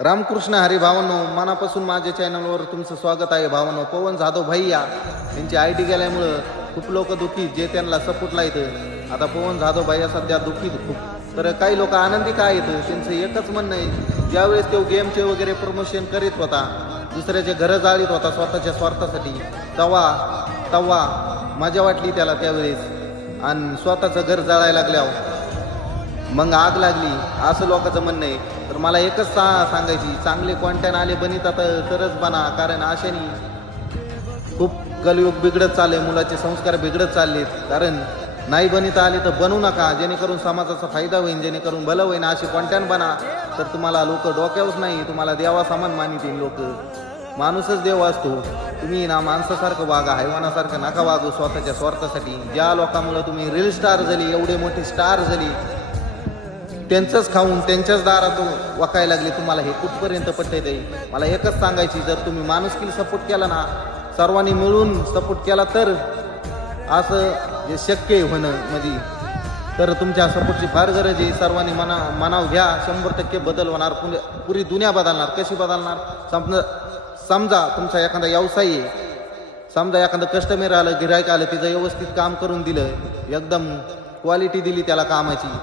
रामकृष्ण हरी भावांनो, मनापासून माझ्या चॅनलवर तुमचं स्वागत आहे भावांनो. पवन जाधव भैया यांची आयडी गेल्यामुळं खूप लोक दुःखी, जे त्यांना सपोर्टला येतं. आता पवन जाधव भैया सध्या दुःखी खूप, तर काही लोक आनंदी काय येतं, त्यांचं एकच म्हणणं आहे, ज्यावेळेस तो गेमचे वगैरे प्रमोशन करीत होता, दुसऱ्याचे घरं जाळीत होता स्वतःच्या स्वार्थासाठी, तवा मजा वाटली त्याला त्यावेळेस. आणि स्वतःचं घर जाळायला लागल्यावर मग आग लागली, असं लोकांचं म्हणणं आहे. तर मला एकच सांगायची, चांगले कॉन्टेंट आले बनितात तरच बना, कारण अशाने खूप कलयुग बिघडत चालले, मुलाचे संस्कार बिघडत चाललेत. कारण नाही बनिता आले तर बनवू नका, जेणेकरून समाजाचा फायदा होईल, जेणेकरून भलं होईल. असे कॉन्टेंट बना तर तुम्हाला लोक डोक्यावरच नाही, तुम्हाला देवा सामान मानितील लोक. माणूसच देव असतो. तुम्ही ना माणसासारखं वागा, हैवानासारखं नका वागू स्वतःच्या स्वार्थासाठी. ज्या लोकांमुळे तुम्ही रील स्टार झाली, एवढे मोठी स्टार झाली, त्यांचंच खाऊन त्यांच्याच दारात वाकायला लागले, तुम्हाला हे कुठपर्यंत पटत येईल. मला एकच सांगायची, जर तुम्ही माणुसकीला सपोर्ट केला ना, सर्वांनी मिळून सपोर्ट केला, तर असं जे शक्य होणं म्हणजे, तर तुमच्या सपोर्टची फार गरज आहे. सर्वांनी मनाव घ्या, 100% बदल होणार, पुरी दुनिया बदलणार. कशी बदलणार? समजा तुमचा एखादा व्यवसाय आहे, समजा एखादं कस्टमर आलं, गिरायक आलं, तिचं व्यवस्थित काम करून दिलं, एकदम क्वालिटी दिली त्याला कामाची,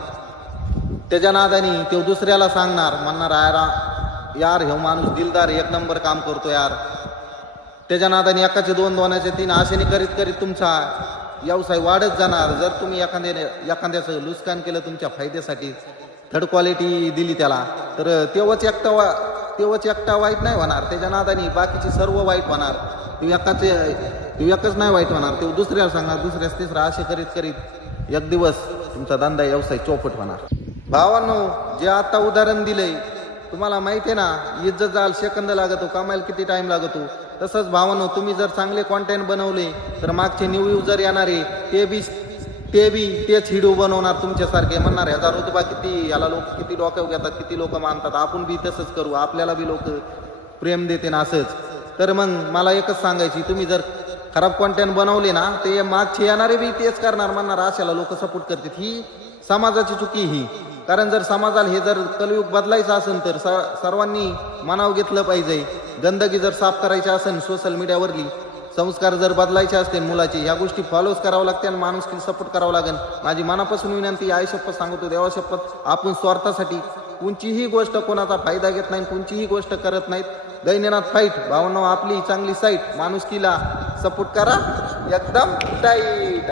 त्याच्या नादानी तो दुसऱ्याला सांगणार, म्हणणार यार हे माणूस दिलदार, एक नंबर काम करतो यार. त्याच्या नादानी एकाचे दोन, दोनाचे तीन, अशाने करीत करीत तुमचा व्यवसाय वाढत जाणार. जर तुम्ही एखाद्याचं लुस्कान केलं तुमच्या फायद्यासाठी, थर्ड क्वालिटी दिली त्याला, तर तेव्हाच एकटा वाईट नाही होणार, त्याच्या नादानी बाकीचे सर्व वाईट होणार. एकच नाही वाईट होणार, ते दुसऱ्याला सांगणार, दुसऱ्याच तिसरा, असे करीत करीत एक दिवस तुमचा धंदा व्यवसाय चौपट होणार. भावांनो, जे आता उदाहरण दिलंय, तुम्हाला माहिती आहे ना, इज्जत जाल सेकंद लागतो, कमायला किती टाइम लागतो. तसंच भावांनो, तुम्ही जर चांगले कॉन्टेंट बनवले तर मागचे न्यू युजर येणारे ते बी तेच व्हिडिओ बनवणार तुमच्यासारखे, म्हणणार ह्याचा रुतबा किती, याला लोक किती डोक्यावर घेतात, किती लोक मानतात, आपण बी तसंच करू, आपल्याला बी लोक प्रेम देते ना असंच. तर मग मला एकच सांगायची, तुम्ही जर खराब कॉन्टेंट बनवले ना, ते मागचे येणारे बी तेच करणार, म्हणणार अशाला लोक सपोर्ट करतात. ही समाजाची चुकी ही. कारण जर समाजाला हे जर कलयुग बदलायचं असेल तर सर्वांनी मनाव घेतलं पाहिजे. गंदगी जर साफ करायची असेल, सोशल मीडियावरली संस्कार जर बदलायचे असतील मुलाचे, ह्या गोष्टी फॉलोच करावं लागते आणि माणुसकीला सपोर्ट करावं लागेल. माझी मनापासून विनंती, आई शपथ सांगतो, देवा शपथ, आपण स्वार्थासाठी कोणतीही गोष्ट कोणाचा फायदा घेत नाही, कोणतीही गोष्ट करत नाहीत. दैन्यनाथ फाईट भावना आपली चांगली साईट, माणुसकीला सपोर्ट करा एकदम टाईट.